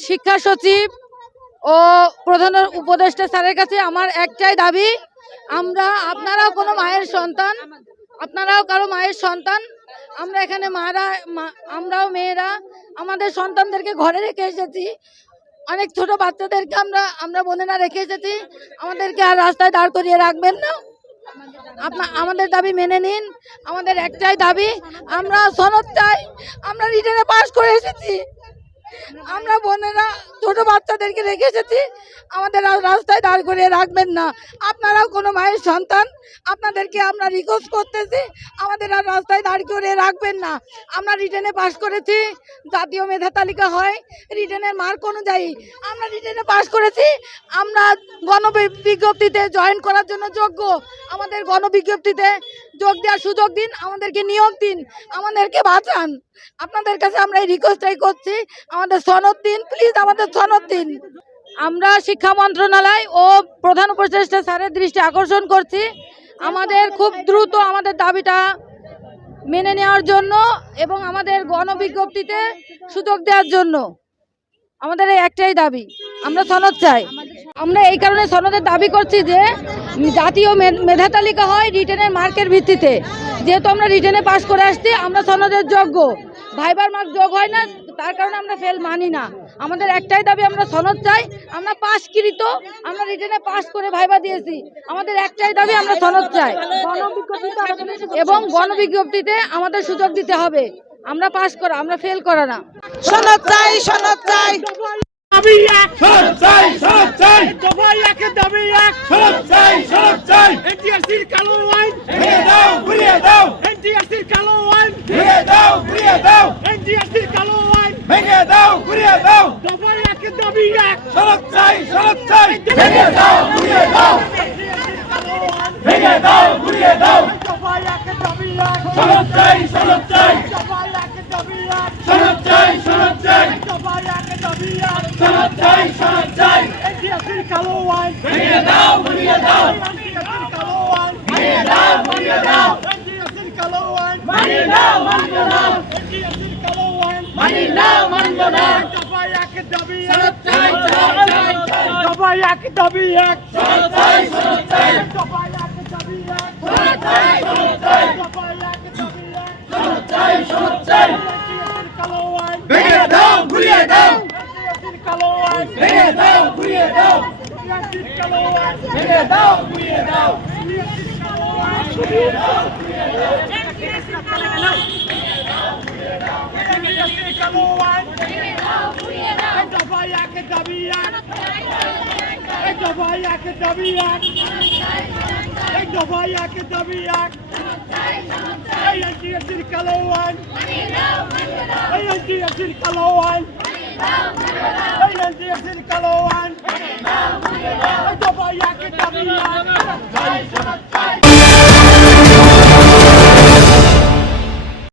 শিক্ষা সচিব ও প্রধান উপদেষ্টা স্যারের কাছে আমার একটাই দাবি, আপনারাও কোনো মায়ের সন্তান, আপনারাও কারো মায়ের সন্তান। আমরা এখানে আমরাও মেয়েরা আমাদের সন্তানদেরকে ঘরে রেখে এসেছি, অনেক ছোট বাচ্চাদেরকে আমরা বোনেরা রেখে এসেছি। আমাদেরকে আর রাস্তায় দাঁড় করিয়ে রাখবেন না। আমাদের দাবি মেনে নিন। আমাদের একটাই দাবি, আমরা সনদ চাই। আমরা রিটেনে পাস করে এসেছি, আমরা বোনেরা ছোট বাচ্চাদেরকে রেখে এসেছি। আমাদের রাস্তায় দাঁড় করিয়ে রাখবেন না। আপনারাও কোনো মায়ের সন্তান, আপনাদেরকে আমরা রিকোয়েস্ট করতেছি, আমাদের আর রাস্তায় দাঁড় করিয়ে রাখবেন না। আমরা রিটেনে পাস করেছি, জাতীয় মেধা তালিকা হয় রিটেনের মার্ক অনুযায়ী আমরা রিটেনে পাস করেছি। আমরা গণবিজ্ঞপ্তিতে জয়েন করার জন্য যোগ্য। আমাদের গণবিজ্ঞপ্তিতে যোগ দেওয়ার সুযোগ দিন, আমাদেরকে নিয়োগ দিন, আমাদেরকে বাঁচান। আপনাদের কাছে আমরা এই রিকোয়েস্টটাই করছি, আমাদের সনদ দিন, প্লিজ আমাদের সনদ দিন। আমরা শিক্ষা মন্ত্রণালয় ও প্রধান উপদেষ্টা স্যারের দৃষ্টি আকর্ষণ করছি, আমাদের খুব দ্রুত আমাদের দাবিটা মেনে নেওয়ার জন্য এবং আমাদের গণবিজ্ঞপ্তিতে সুযোগ দেওয়ার জন্য। আমাদের এই একটাই দাবি, আমরা সনদ চাই। আমরা এই কারণে সনদের দাবি করছি যে জাতীয় মেধা তালিকা হয় রিটেনের মার্কের ভিত্তিতে। যেহেতু আমরা রিটেনে পাস করে আসছি, আমরা সনদের যোগ্য। ভাইবার মার্ক যোগ হয় না, তার কারণে আমরা ফেল মানি না। আমাদের একটাই দাবি, আমরা সনদ চাই। আমরা পাসকৃত, আমরা রিটেনে পাস করে ভাইবা দিয়েছি। আমাদের একটাই দাবি, আমরা সনদ চাই এবং গণবিজ্ঞপ্তিতে আমাদের সুযোগ দিতে হবে। আমরা পাস করা, আমরা ফেল করা না। সনদ চাই, সনদ চাই। দাবি এক, সনদ চাই, সনদ চাই। দফায় একের দাবি এক, সনদ চাই, সনদ চাই। এনটিআরসির কালো আইন ভেঙে দাও, ঘুরিয়ে দাও। এনটিআরসির কালো আইন ভেঙে দাও, ঘুরিয়ে দাও। এনটিআরসির কালো আইন ভেঙে দাও, ঘুরিয়ে দাও। দফায় একের দাবি এক, সনদ চাই, সনদ চাই। ভেঙে দাও, ঘুরিয়ে দাও। ভেঙে দাও, ঘুরিয়ে দাও। দফায় একের দাবি এক, সনদ চাই, সনদ চাই। দফায় একের দাবি এক, সনদ চাই, সনদ চাই। দফায় একের দাবি এক, সনদ চাই, সনদ চাই। এনটিআরসির কালো আইন ভেঙে দাও, ঘুরিয়ে দাও। এনটিআরসির কালো আইন ভেঙে দাও, ঘুরিয়ে দাও। এনটিআরসির কালো আইন মানি না, মানব না। এনটিআরসির কালো আইন মানি না, মানব না। দফায় একের দাবি এক, সনদ চাই, সনদ চাই। দফায় একের দাবি এক, সনদ চাই, সনদ চাই। দফায় একের দাবি এক, সনদ চাই, সনদ চাই। দফায় একের দাবি এক, সনদ চাই, সনদ চাই। এনটিআরসির কালো আইন ভেঙে দাও, ঘুরিয়ে দাও। এনটিআরসির কালো আইন ভেঙে দাও, ঘুরিয়ে দাও। এনটিআরসির কালো আইন ভেঙে দাও, ঘুরিয়ে দাও। এনটিআরসির কালো আইন ঘুরিয়ে দাও, ঘুরিয়ে দাও। এনটিআরসির কালো আইন ভেঙে দাও, ঘুরিয়ে দাও। এনটিআরসির কালো আইন ভেঙে দাও, ঘুরিয়ে দাও। দফায় একের দাবি এক, এই দফায় একের দাবি এক, এই দফায় একের দাবি এক। এই এনটিআরসির কালো আইন এই এনটিআরসির কালো আইন এই এনটিআরসির কালো আইন এই দফায়